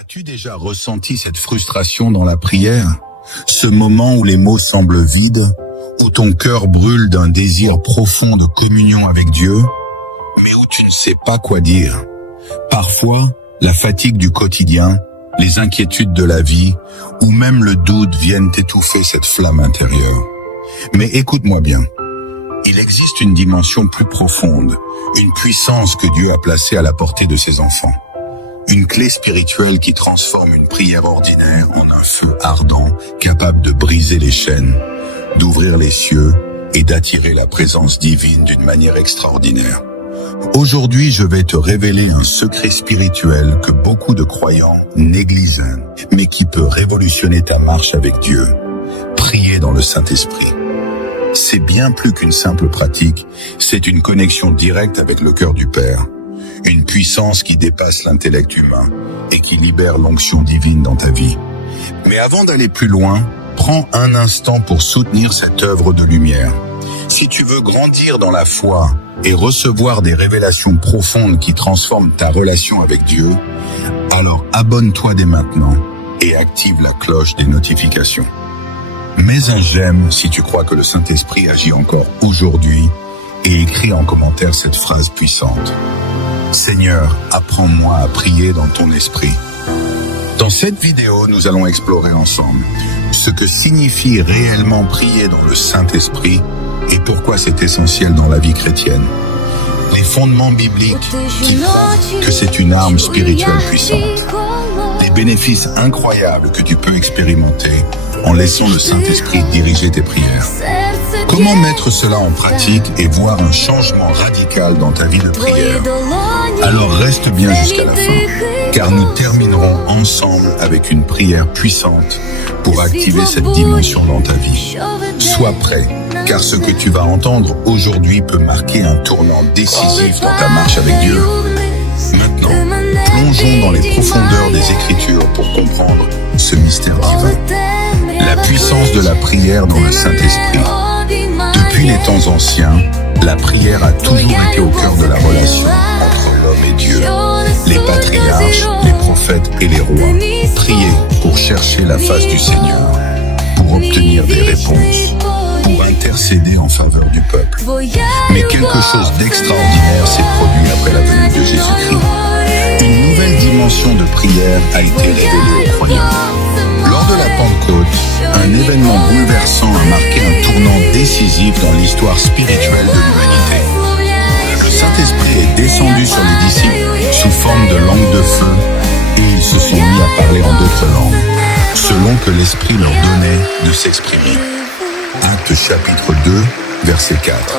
As-tu déjà ressenti cette frustration dans la prière? Ce moment où les mots semblent vides, où ton cœur brûle d'un désir profond de communion avec Dieu, mais où tu ne sais pas quoi dire. Parfois, la fatigue du quotidien, les inquiétudes de la vie, ou même le doute viennent étouffer cette flamme intérieure. Mais écoute-moi bien. Il existe une dimension plus profonde, une puissance que Dieu a placée à la portée de ses enfants. Une clé spirituelle qui transforme une prière ordinaire en un feu ardent, capable de briser les chaînes, d'ouvrir les cieux et d'attirer la présence divine d'une manière extraordinaire. Aujourd'hui, je vais te révéler un secret spirituel que beaucoup de croyants négligent, mais qui peut révolutionner ta marche avec Dieu. Prier dans le Saint-Esprit. C'est bien plus qu'une simple pratique, c'est une connexion directe avec le cœur du Père. Une puissance qui dépasse l'intellect humain et qui libère l'onction divine dans ta vie. Mais avant d'aller plus loin, prends un instant pour soutenir cette œuvre de lumière. Si tu veux grandir dans la foi et recevoir des révélations profondes qui transforment ta relation avec Dieu, alors abonne-toi dès maintenant et active la cloche des notifications. Mets un j'aime si tu crois que le Saint-Esprit agit encore aujourd'hui et écris en commentaire cette phrase puissante. Seigneur, apprends-moi à prier dans ton esprit. Dans cette vidéo, nous allons explorer ensemble ce que signifie réellement prier dans le Saint-Esprit et pourquoi c'est essentiel dans la vie chrétienne. Les fondements bibliques qui prouvent que c'est une arme spirituelle puissante. Les bénéfices incroyables que tu peux expérimenter en laissant le Saint-Esprit diriger tes prières. Comment mettre cela en pratique et voir un changement radical dans ta vie de prière? Alors reste bien jusqu'à la fin, car nous terminerons ensemble avec une prière puissante pour activer cette dimension dans ta vie. Sois prêt, car ce que tu vas entendre aujourd'hui peut marquer un tournant décisif dans ta marche avec Dieu. Maintenant, plongeons dans les profondeurs des Écritures pour comprendre ce mystère divin. La puissance de la prière dans le Saint-Esprit. Depuis les temps anciens, la prière a toujours été au cœur de la relation entre l'homme et Dieu. Les patriarches, les prophètes et les rois priaient pour chercher la face du Seigneur, pour obtenir des réponses, pour intercéder en faveur du peuple. Mais quelque chose d'extraordinaire s'est produit après la venue de Jésus-Christ. Une nouvelle dimension de prière a été révélée aux croyants. Lors de la Pentecôte, un événement bouleversant a marqué un tournant décisif dans l'histoire spirituelle de l'humanité. Le Saint-Esprit est descendu sur les disciples sous forme de langue de feu et ils se sont mis à parler en d'autres langues, selon que l'Esprit leur donnait de s'exprimer. Actes chapitre 2, verset 4.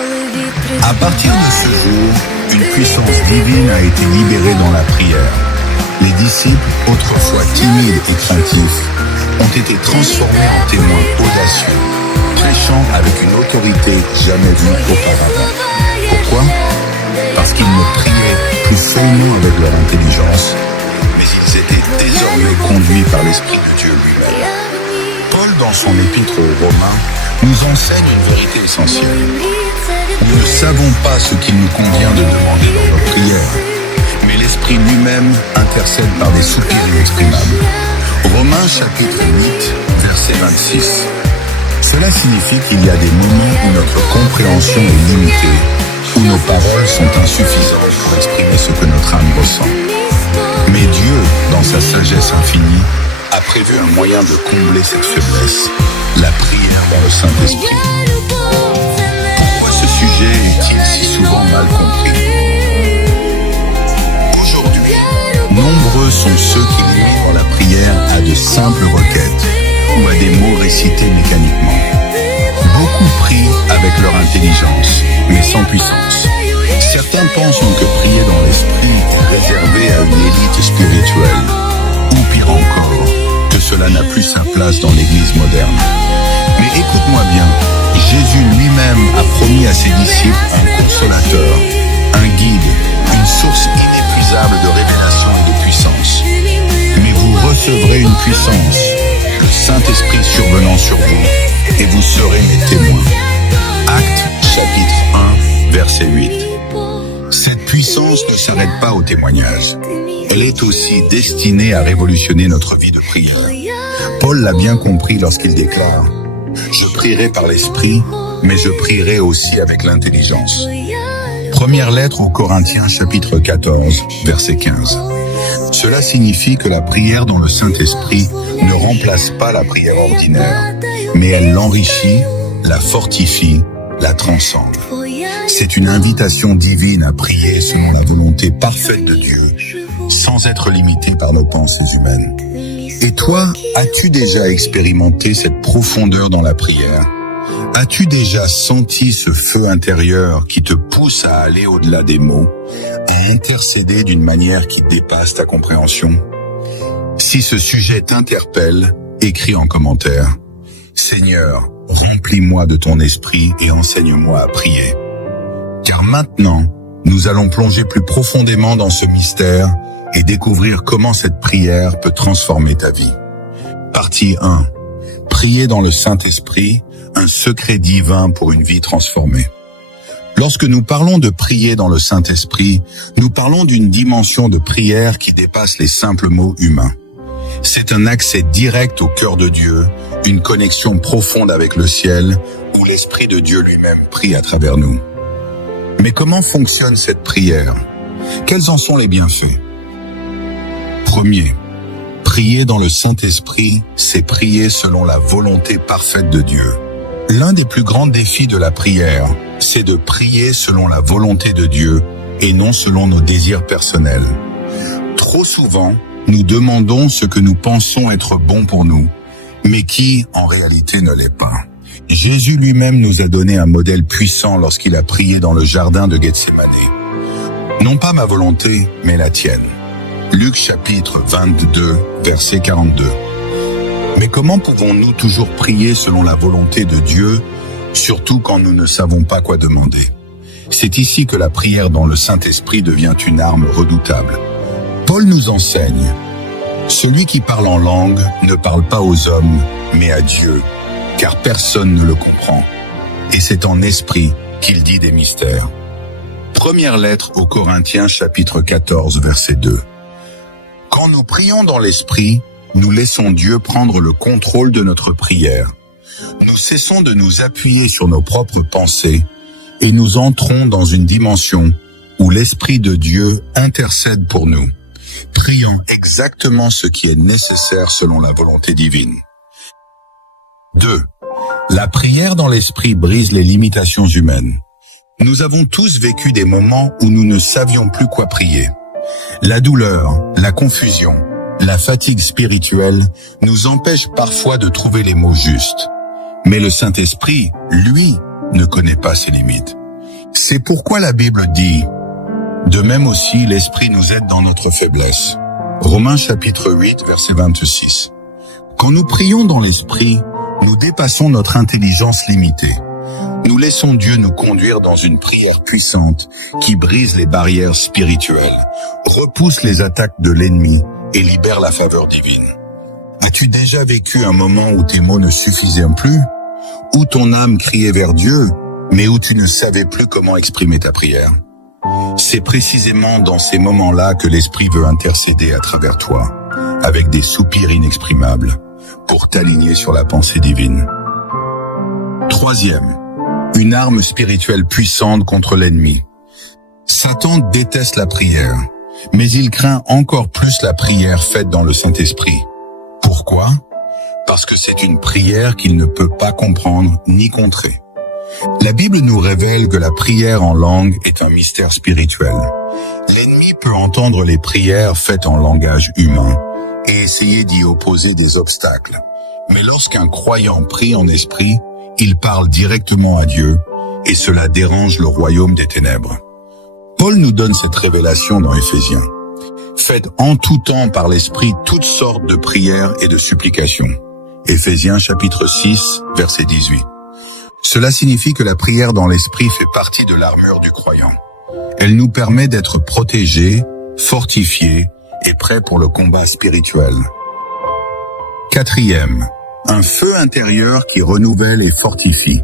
À partir de ce jour, une puissance divine a été libérée dans la prière. Les disciples, autrefois timides et craintifs, ont été transformés en témoins audacieux, prêchant avec une autorité jamais vue auparavant. Pourquoi? Parce qu'ils ne priaient plus seulement avec leur intelligence, mais ils étaient désormais conduits par l'Esprit de Dieu lui-même. Paul, dans son épître aux Romains, nous enseigne une vérité essentielle. Nous ne savons pas ce qu'il nous convient de demander dans nos prières, mais l'Esprit lui-même intercède par des soupirs inexprimables. Romains chapitre 8, verset 26. Cela signifie qu'il y a des moments où notre compréhension est limitée, où nos paroles sont insuffisantes pour exprimer ce que notre âme ressent. Mais Dieu, dans sa sagesse infinie, a prévu un moyen de combler cette faiblesse, la prière dans le Saint-Esprit. Pourquoi ce sujet est-il si souvent mal compris? Aujourd'hui, nombreux sont ceux qui limitent dans la prière à de simples requêtes ou à des mots récités mécaniquement. Beaucoup prient avec leur intelligence, mais sans puissance. Certains pensent que prier dans l'esprit est réservé à une élite spirituelle, ou pire encore, que cela n'a plus sa place dans l'Église moderne. Mais écoute-moi bien, Jésus lui-même a promis à ses disciples un consolateur, un guide, une source inépuisable de révélation et de puissance. Mais vous recevrez une puissance, le Saint-Esprit survenant sur vous, et vous serez mes témoins. Actes chapitre 1, verset 8. Cette puissance ne s'arrête pas au témoignage. elle est aussi destinée à révolutionner notre vie de prière. Paul l'a bien compris lorsqu'il déclare « Je prierai par l'esprit, mais je prierai aussi avec l'intelligence ». Première lettre aux Corinthiens, chapitre 14, verset 15. Cela signifie que la prière dans le Saint-Esprit ne remplace pas la prière ordinaire, mais elle l'enrichit, la fortifie, la transcende. C'est une invitation divine à prier selon la volonté parfaite de Dieu, sans être limité par nos pensées humaines. Et toi, as-tu déjà expérimenté cette profondeur dans la prière ? As-tu déjà senti ce feu intérieur qui te pousse à aller au-delà des mots, à intercéder d'une manière qui dépasse ta compréhension ? Si ce sujet t'interpelle, écris en commentaire « Seigneur, remplis-moi de ton esprit et enseigne-moi à prier ». Car maintenant, nous allons plonger plus profondément dans ce mystère et découvrir comment cette prière peut transformer ta vie. Partie 1. Prier dans le Saint-Esprit, un secret divin pour une vie transformée. Lorsque nous parlons de prier dans le Saint-Esprit, nous parlons d'une dimension de prière qui dépasse les simples mots humains. C'est un accès direct au cœur de Dieu, une connexion profonde avec le ciel, où l'Esprit de Dieu lui-même prie à travers nous. Mais comment fonctionne cette prière ? Quels en sont les bienfaits ? Premier, prier dans le Saint-Esprit, c'est prier selon la volonté parfaite de Dieu. L'un des plus grands défis de la prière, c'est de prier selon la volonté de Dieu et non selon nos désirs personnels. Trop souvent, nous demandons ce que nous pensons être bon pour nous, mais qui, en réalité, ne l'est pas. Jésus lui-même nous a donné un modèle puissant lorsqu'il a prié dans le jardin de Gethsémane. Non pas ma volonté, mais la tienne. Luc chapitre 22, verset 42. Mais comment pouvons-nous toujours prier selon la volonté de Dieu, surtout quand nous ne savons pas quoi demander ? C'est ici que la prière dans le Saint-Esprit devient une arme redoutable. Paul nous enseigne, « Celui qui parle en langue ne parle pas aux hommes, mais à Dieu, car personne ne le comprend. Et c'est en esprit qu'il dit des mystères. » Première lettre aux Corinthiens, chapitre 14, verset 2. Quand nous prions dans l'esprit, nous laissons Dieu prendre le contrôle de notre prière. Nous cessons de nous appuyer sur nos propres pensées et nous entrons dans une dimension où l'Esprit de Dieu intercède pour nous, priant exactement ce qui est nécessaire selon la volonté divine. 2. La prière dans l'esprit brise les limitations humaines. Nous avons tous vécu des moments où nous ne savions plus quoi prier. La douleur, la confusion, la fatigue spirituelle nous empêchent parfois de trouver les mots justes. Mais le Saint-Esprit, lui, ne connaît pas ses limites. C'est pourquoi la Bible dit « De même aussi, l'Esprit nous aide dans notre faiblesse ». Romains chapitre 8, verset 26. Quand nous prions dans l'Esprit, nous dépassons notre intelligence limitée. Nous laissons Dieu nous conduire dans une prière puissante qui brise les barrières spirituelles, repousse les attaques de l'ennemi et libère la faveur divine. As-tu déjà vécu un moment où tes mots ne suffisaient plus, où ton âme criait vers Dieu, mais où tu ne savais plus comment exprimer ta prière? C'est précisément dans ces moments-là que l'Esprit veut intercéder à travers toi, avec des soupirs inexprimables, pour t'aligner sur la pensée divine. Troisième, une arme spirituelle puissante contre l'ennemi. Satan déteste la prière, mais il craint encore plus la prière faite dans le Saint-Esprit. Pourquoi? Parce que c'est une prière qu'il ne peut pas comprendre ni contrer. La Bible nous révèle que la prière en langue est un mystère spirituel. L'ennemi peut entendre les prières faites en langage humain et essayer d'y opposer des obstacles. Mais lorsqu'un croyant prie en esprit, il parle directement à Dieu et cela dérange le royaume des ténèbres. Paul nous donne cette révélation dans Éphésiens. Faites en tout temps par l'esprit toutes sortes de prières et de supplications. Éphésiens chapitre 6, verset 18. Cela signifie que la prière dans l'esprit fait partie de l'armure du croyant. Elle nous permet d'être protégés, fortifiés et prêts pour le combat spirituel. Quatrième, un feu intérieur qui renouvelle et fortifie.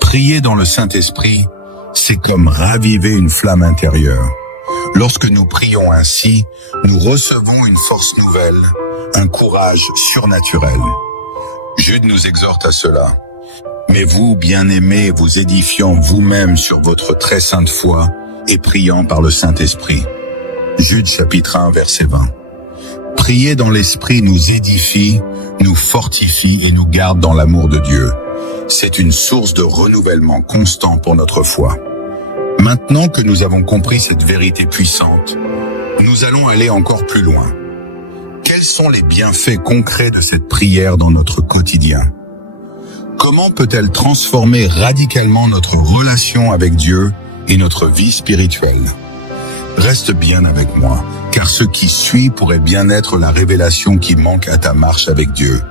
Prier dans le Saint-Esprit, c'est comme raviver une flamme intérieure. Lorsque nous prions ainsi, nous recevons une force nouvelle, un courage surnaturel. Jude nous exhorte à cela. Mais vous, bien-aimés, vous édifiant vous-même sur votre très sainte foi et priant par le Saint-Esprit. Jude chapitre 1, verset 20. Prier dans l'Esprit nous édifie, nous fortifie et nous garde dans l'amour de Dieu. C'est une source de renouvellement constant pour notre foi. Maintenant que nous avons compris cette vérité puissante, nous allons aller encore plus loin. Quels sont les bienfaits concrets de cette prière dans notre quotidien? Comment peut-elle transformer radicalement notre relation avec Dieu et notre vie spirituelle? Reste bien avec moi, car ce qui suit pourrait bien être la révélation qui manque à ta marche avec Dieu.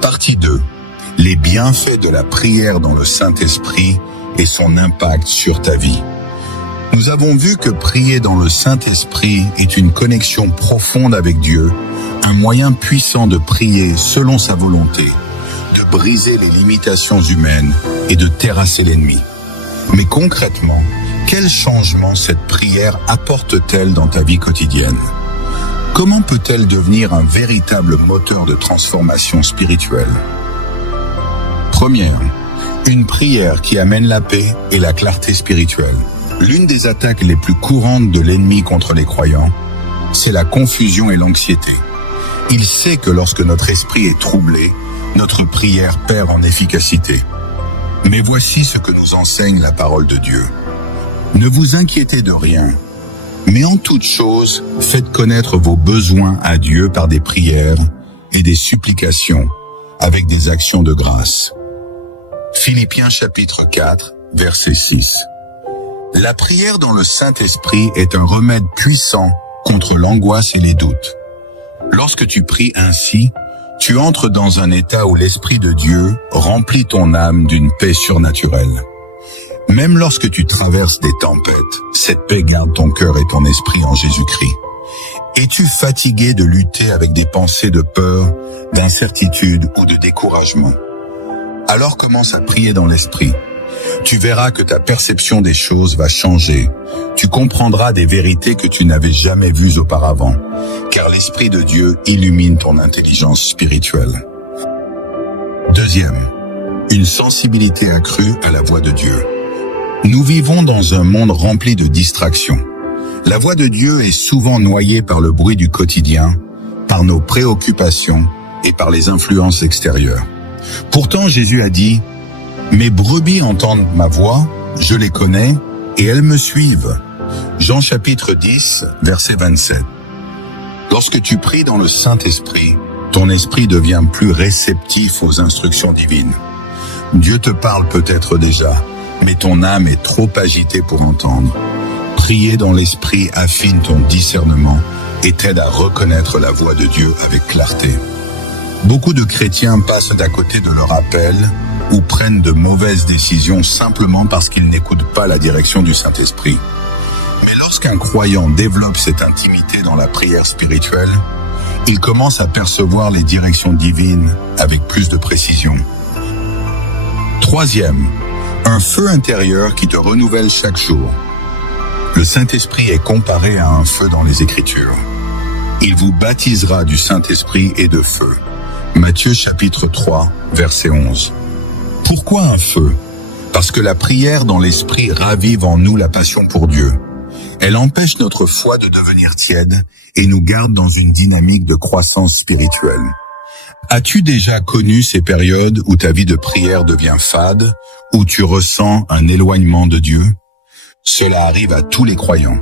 Partie 2. Les bienfaits de la prière dans le Saint-Esprit et son impact sur ta vie. Nous avons vu que prier dans le Saint-Esprit est une connexion profonde avec Dieu, un moyen puissant de prier selon sa volonté, de briser les limitations humaines et de terrasser l'ennemi. Mais concrètement, quel changement cette prière apporte-t-elle dans ta vie quotidienne? Comment peut-elle devenir un véritable moteur de transformation spirituelle? Première, une prière qui amène la paix et la clarté spirituelle. L'une des attaques les plus courantes de l'ennemi contre les croyants, c'est la confusion et l'anxiété. Il sait que lorsque notre esprit est troublé, notre prière perd en efficacité. Mais voici ce que nous enseigne la parole de Dieu. Ne vous inquiétez de rien, mais en toute chose, faites connaître vos besoins à Dieu par des prières et des supplications avec des actions de grâce. Philippiens chapitre 4, verset 6. La prière dans le Saint-Esprit est un remède puissant contre l'angoisse et les doutes. Lorsque tu pries ainsi, tu entres dans un état où l'Esprit de Dieu remplit ton âme d'une paix surnaturelle. Même lorsque tu traverses des tempêtes, cette paix garde ton cœur et ton esprit en Jésus-Christ. Es-tu fatigué de lutter avec des pensées de peur, d'incertitude ou de découragement? Alors commence à prier dans l'Esprit. Tu verras que ta perception des choses va changer. Tu comprendras des vérités que tu n'avais jamais vues auparavant, car l'Esprit de Dieu illumine ton intelligence spirituelle. Deuxième, une sensibilité accrue à la voix de Dieu. Nous vivons dans un monde rempli de distractions. La voix de Dieu est souvent noyée par le bruit du quotidien, par nos préoccupations et par les influences extérieures. Pourtant, Jésus a dit « Mes brebis entendent ma voix, je les connais, et elles me suivent. » Jean chapitre 10, verset 27. Lorsque tu pries dans le Saint-Esprit, ton esprit devient plus réceptif aux instructions divines. Dieu te parle peut-être déjà, mais ton âme est trop agitée pour entendre. Prier dans l'Esprit affine ton discernement et t'aide à reconnaître la voix de Dieu avec clarté. Beaucoup de chrétiens passent à côté de leur appel ou prennent de mauvaises décisions simplement parce qu'ils n'écoutent pas la direction du Saint-Esprit. Mais lorsqu'un croyant développe cette intimité dans la prière spirituelle, il commence à percevoir les directions divines avec plus de précision. Troisième, un feu intérieur qui te renouvelle chaque jour. Le Saint-Esprit est comparé à un feu dans les Écritures. Il vous baptisera du Saint-Esprit et de feu. Matthieu chapitre 3, verset 11. Pourquoi un feu? Parce que la prière dans l'Esprit ravive en nous la passion pour Dieu. Elle empêche notre foi de devenir tiède et nous garde dans une dynamique de croissance spirituelle. As-tu déjà connu ces périodes où ta vie de prière devient fade, où tu ressens un éloignement de Dieu? Cela arrive à tous les croyants.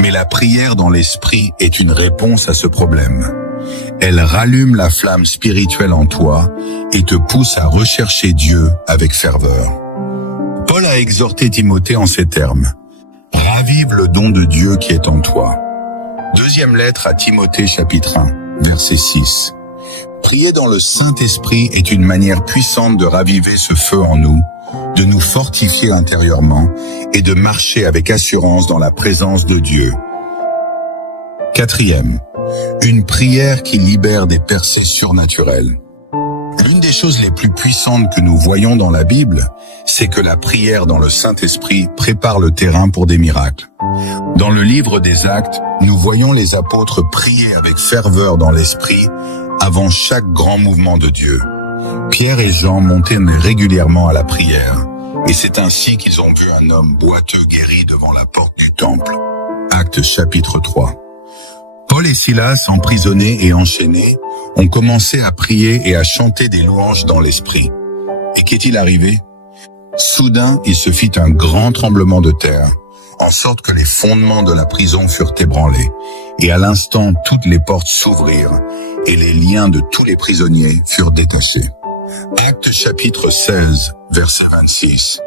Mais la prière dans l'Esprit est une réponse à ce problème. Elle rallume la flamme spirituelle en toi et te pousse à rechercher Dieu avec ferveur. Paul a exhorté Timothée en ces termes. Ravive le don de Dieu qui est en toi. Deuxième lettre à Timothée chapitre 1, verset 6. Prier dans le Saint-Esprit est une manière puissante de raviver ce feu en nous, de nous fortifier intérieurement et de marcher avec assurance dans la présence de Dieu. Quatrième, une prière qui libère des percées surnaturelles. L'une des choses les plus puissantes que nous voyons dans la Bible, c'est que la prière dans le Saint-Esprit prépare le terrain pour des miracles. Dans le livre des Actes, nous voyons les apôtres prier avec ferveur dans l'Esprit avant chaque grand mouvement de Dieu. Pierre et Jean montaient régulièrement à la prière, et c'est ainsi qu'ils ont vu un homme boiteux guéri devant la porte du temple. Actes chapitre 3. Paul et Silas, emprisonnés et enchaînés, ont commencé à prier et à chanter des louanges dans l'esprit. Et qu'est-il arrivé? Soudain, il se fit un grand tremblement de terre, en sorte que les fondements de la prison furent ébranlés. Et à l'instant, toutes les portes s'ouvrirent, et les liens de tous les prisonniers furent détachés. Actes chapitre 16, verset 26.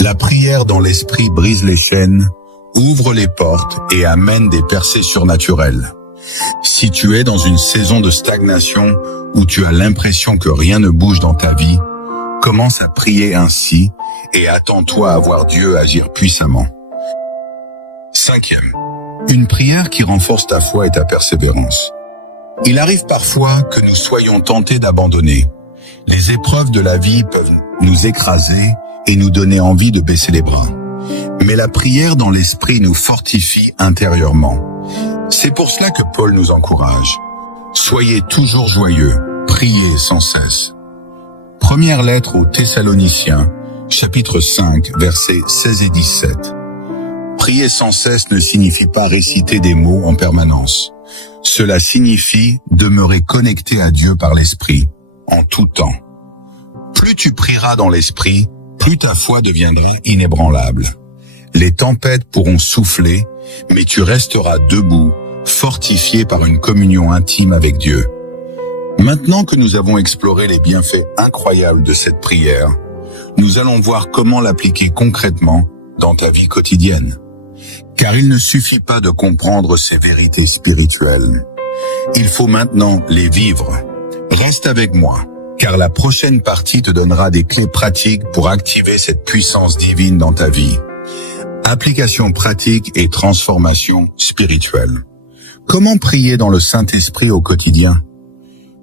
La prière dans l'esprit brise les chaînes, ouvre les portes et amène des percées surnaturelles. Si tu es dans une saison de stagnation où tu as l'impression que rien ne bouge dans ta vie, commence à prier ainsi et attends-toi à voir Dieu agir puissamment. 5e. Une prière qui renforce ta foi et ta persévérance. Il arrive parfois que nous soyons tentés d'abandonner. Les épreuves de la vie peuvent nous écraser et nous donner envie de baisser les bras. Mais la prière dans l'esprit nous fortifie intérieurement. C'est pour cela que Paul nous encourage. Soyez toujours joyeux, priez sans cesse. Première lettre aux Thessaloniciens, chapitre 5, versets 16 et 17. Prier sans cesse ne signifie pas réciter des mots en permanence. Cela signifie demeurer connecté à Dieu par l'esprit, en tout temps. Plus tu prieras dans l'esprit, plus ta foi deviendra inébranlable. Les tempêtes pourront souffler, mais tu resteras debout, fortifié par une communion intime avec Dieu. Maintenant que nous avons exploré les bienfaits incroyables de cette prière, nous allons voir comment l'appliquer concrètement dans ta vie quotidienne. Car il ne suffit pas de comprendre ces vérités spirituelles. Il faut maintenant les vivre. Reste avec moi, car la prochaine partie te donnera des clés pratiques pour activer cette puissance divine dans ta vie. Application pratique et transformation spirituelle. Comment prier dans le Saint-Esprit au quotidien?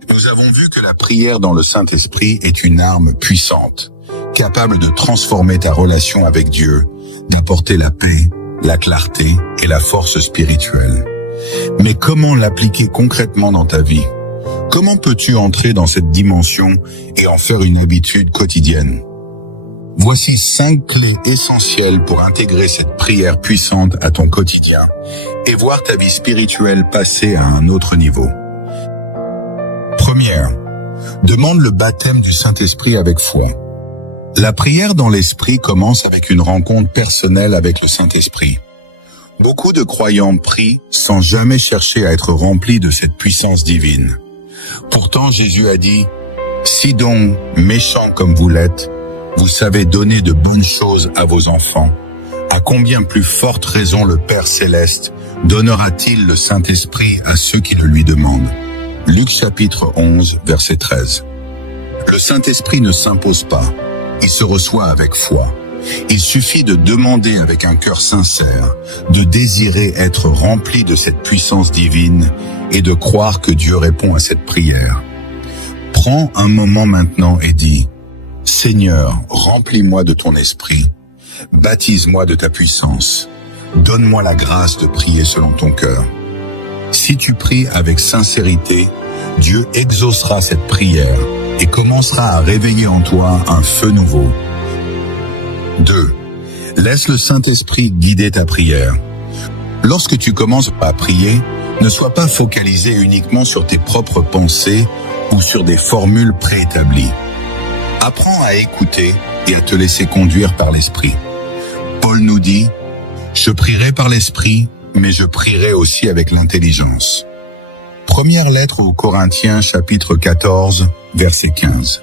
Nous avons vu que la prière dans le Saint-Esprit est une arme puissante, capable de transformer ta relation avec Dieu, d'apporter la paix, la clarté et la force spirituelle. Mais comment l'appliquer concrètement dans ta vie? Comment peux-tu entrer dans cette dimension et en faire une habitude quotidienne? Voici 5 clés essentielles pour intégrer cette prière puissante à ton quotidien et voir ta vie spirituelle passer à un autre niveau. Première, demande le baptême du Saint-Esprit avec foi. La prière dans l'Esprit commence avec une rencontre personnelle avec le Saint-Esprit. Beaucoup de croyants prient sans jamais chercher à être remplis de cette puissance divine. Pourtant, Jésus a dit « Si donc, méchants comme vous l'êtes, vous savez donner de bonnes choses à vos enfants, à combien plus forte raison le Père Céleste donnera-t-il le Saint-Esprit à ceux qui le lui demandent ?» Luc chapitre 11, verset 13. Le Saint-Esprit ne s'impose pas, il se reçoit avec foi. Il suffit de demander avec un cœur sincère, de désirer être rempli de cette puissance divine et de croire que Dieu répond à cette prière. Prends un moment maintenant et dis « Seigneur, remplis-moi de ton esprit, baptise-moi de ta puissance, donne-moi la grâce de prier selon ton cœur. » Si tu pries avec sincérité, Dieu exaucera cette prière et commencera à réveiller en toi un feu nouveau. 2. Laisse le Saint-Esprit guider ta prière. Lorsque tu commences à prier, ne sois pas focalisé uniquement sur tes propres pensées ou sur des formules préétablies. Apprends à écouter et à te laisser conduire par l'Esprit. Paul nous dit « Je prierai par l'Esprit, mais je prierai aussi avec l'intelligence. » Première lettre aux Corinthiens, chapitre 14, verset 15.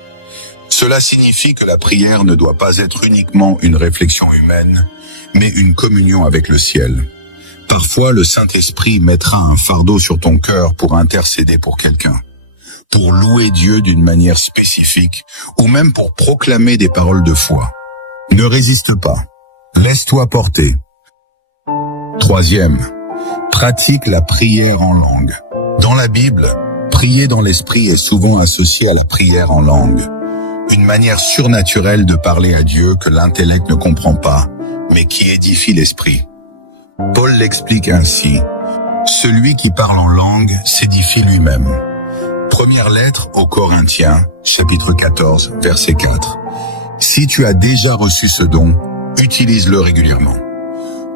Cela signifie que la prière ne doit pas être uniquement une réflexion humaine, mais une communion avec le ciel. Parfois, le Saint-Esprit mettra un fardeau sur ton cœur pour intercéder pour quelqu'un, pour louer Dieu d'une manière spécifique, ou même pour proclamer des paroles de foi. Ne résiste pas. Laisse-toi porter. 3e, pratique la prière en langue. Dans la Bible, Prier dans l'esprit est souvent associé à la prière en langue, une manière surnaturelle de parler à Dieu que l'intellect ne comprend pas, mais qui édifie l'esprit. Paul l'explique ainsi: celui qui parle en langue s'édifie lui-même. Première lettre aux Corinthiens, chapitre 14, verset 4. Si tu as déjà reçu ce don, utilise-le régulièrement.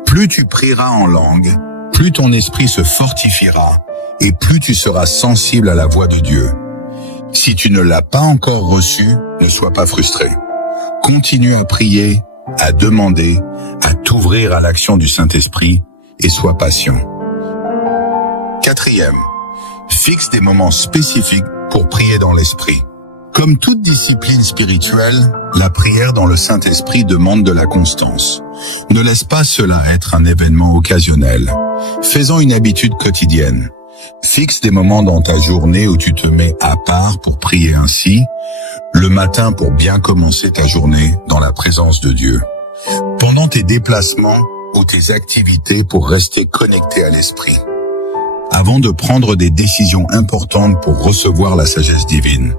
Plus tu prieras en langue, plus ton esprit se fortifiera et plus tu seras sensible à la voix de Dieu. Si tu ne l'as pas encore reçu, ne sois pas frustré. Continue à prier, à demander, à t'ouvrir à l'action du Saint-Esprit et sois patient. Quatrième, fixe des moments spécifiques pour prier dans l'esprit. Comme toute discipline spirituelle, la prière dans le Saint-Esprit demande de la constance. Ne laisse pas cela être un événement occasionnel. Fais-en une habitude quotidienne. Fixe des moments dans ta journée où tu te mets à part pour prier ainsi, le matin pour bien commencer ta journée dans la présence de Dieu. Pendant tes déplacements ou tes activités pour rester connecté à l'esprit. Avant de prendre des décisions importantes pour recevoir la sagesse divine.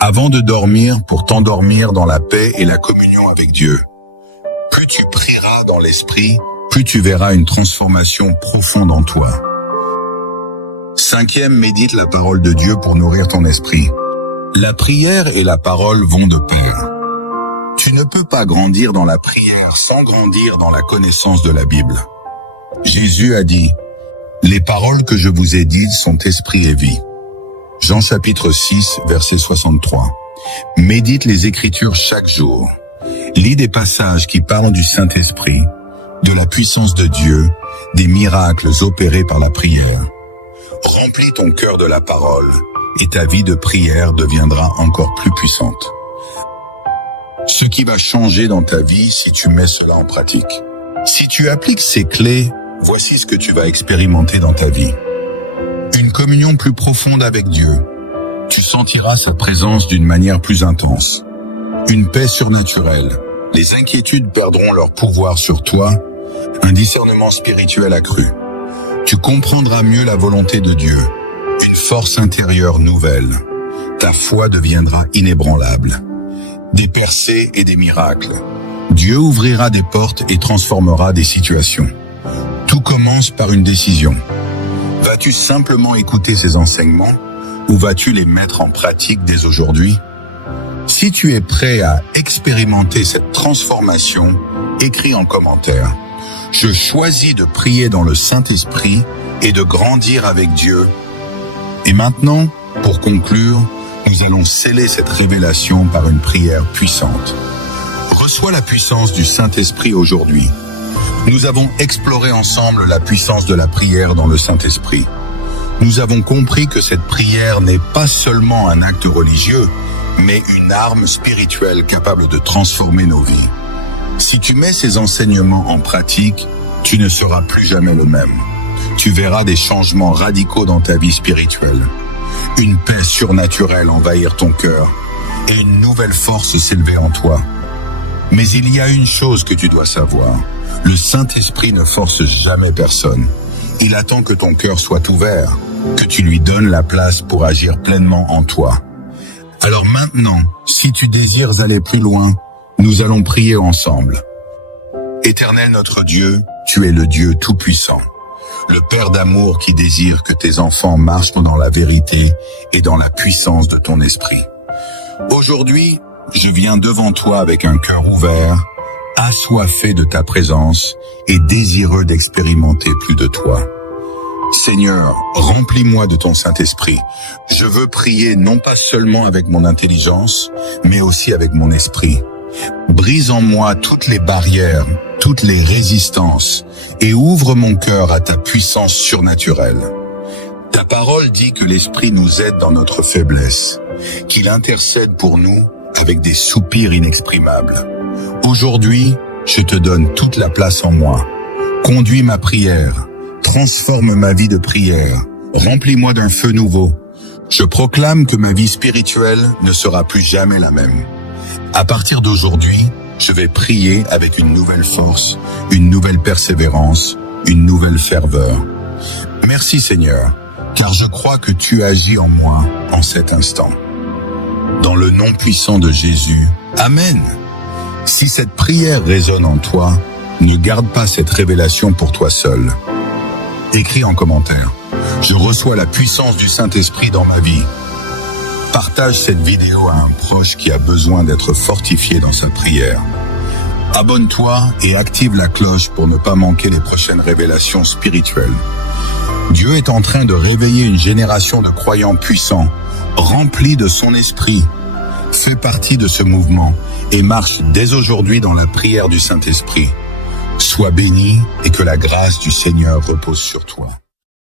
Avant de dormir pour t'endormir dans la paix et la communion avec Dieu. Plus tu prieras dans l'esprit, plus tu verras une transformation profonde en toi. Cinquième, médite la parole de Dieu pour nourrir ton esprit. La prière et la parole vont de pair. Tu ne peux pas grandir dans la prière sans grandir dans la connaissance de la Bible. Jésus a dit: les paroles que je vous ai dites sont esprit et vie. Jean chapitre 6, verset 63. Médite les Écritures chaque jour. Lis des passages qui parlent du Saint-Esprit, de la puissance de Dieu, des miracles opérés par la prière. Remplis ton cœur de la parole et ta vie de prière deviendra encore plus puissante. Ce qui va changer dans ta vie si tu mets cela en pratique. Si tu appliques ces clés, voici ce que tu vas expérimenter dans ta vie. Une communion plus profonde avec Dieu. Tu sentiras sa présence d'une manière plus intense. Une paix surnaturelle. Les inquiétudes perdront leur pouvoir sur toi. Un discernement spirituel accru. Tu comprendras mieux la volonté de Dieu. Une force intérieure nouvelle. Ta foi deviendra inébranlable. Des percées et des miracles. Dieu ouvrira des portes et transformera des situations. Tout commence par une décision. Vas-tu simplement écouter ces enseignements ou vas-tu les mettre en pratique dès aujourd'hui? Si tu es prêt à expérimenter cette transformation, écris en commentaire. Je choisis de prier dans le Saint-Esprit et de grandir avec Dieu. Et maintenant, pour conclure, nous allons sceller cette révélation par une prière puissante. Reçois la puissance du Saint-Esprit aujourd'hui. Nous avons exploré ensemble la puissance de la prière dans le Saint-Esprit. Nous avons compris que cette prière n'est pas seulement un acte religieux, mais une arme spirituelle capable de transformer nos vies. Si tu mets ces enseignements en pratique, tu ne seras plus jamais le même. Tu verras des changements radicaux dans ta vie spirituelle. Une paix surnaturelle envahir ton cœur et une nouvelle force s'élever en toi. Mais il y a une chose que tu dois savoir. Le Saint-Esprit ne force jamais personne. Il attend que ton cœur soit ouvert, que tu lui donnes la place pour agir pleinement en toi. Alors maintenant, si tu désires aller plus loin, nous allons prier ensemble. Éternel notre Dieu, tu es le Dieu tout-puissant, le Père d'amour qui désire que tes enfants marchent dans la vérité et dans la puissance de ton esprit. Aujourd'hui, je viens devant toi avec un cœur ouvert, assoiffé de ta présence et désireux d'expérimenter plus de toi. Seigneur, remplis-moi de ton Saint-Esprit. Je veux prier non pas seulement avec mon intelligence, mais aussi avec mon esprit. Brise en moi toutes les barrières, toutes les résistances et ouvre mon cœur à ta puissance surnaturelle. Ta parole dit que l'Esprit nous aide dans notre faiblesse, qu'il intercède pour nous avec des soupirs inexprimables. Aujourd'hui, je te donne toute la place en moi. Conduis ma prière, transforme ma vie de prière, remplis-moi d'un feu nouveau. Je proclame que ma vie spirituelle ne sera plus jamais la même. À partir d'aujourd'hui, je vais prier avec une nouvelle force, une nouvelle persévérance, une nouvelle ferveur. Merci Seigneur, car je crois que tu agis en moi en cet instant. Dans le nom puissant de Jésus, Amen. Si cette prière résonne en toi, ne garde pas cette révélation pour toi seul. Écris en commentaire. Je reçois la puissance du Saint-Esprit dans ma vie. Partage cette vidéo à un proche qui a besoin d'être fortifié dans cette prière. Abonne-toi et active la cloche pour ne pas manquer les prochaines révélations spirituelles. Dieu est en train de réveiller une génération de croyants puissants, remplis de son esprit. Fais partie de ce mouvement et marche dès aujourd'hui dans la prière du Saint-Esprit. Sois béni et que la grâce du Seigneur repose sur toi.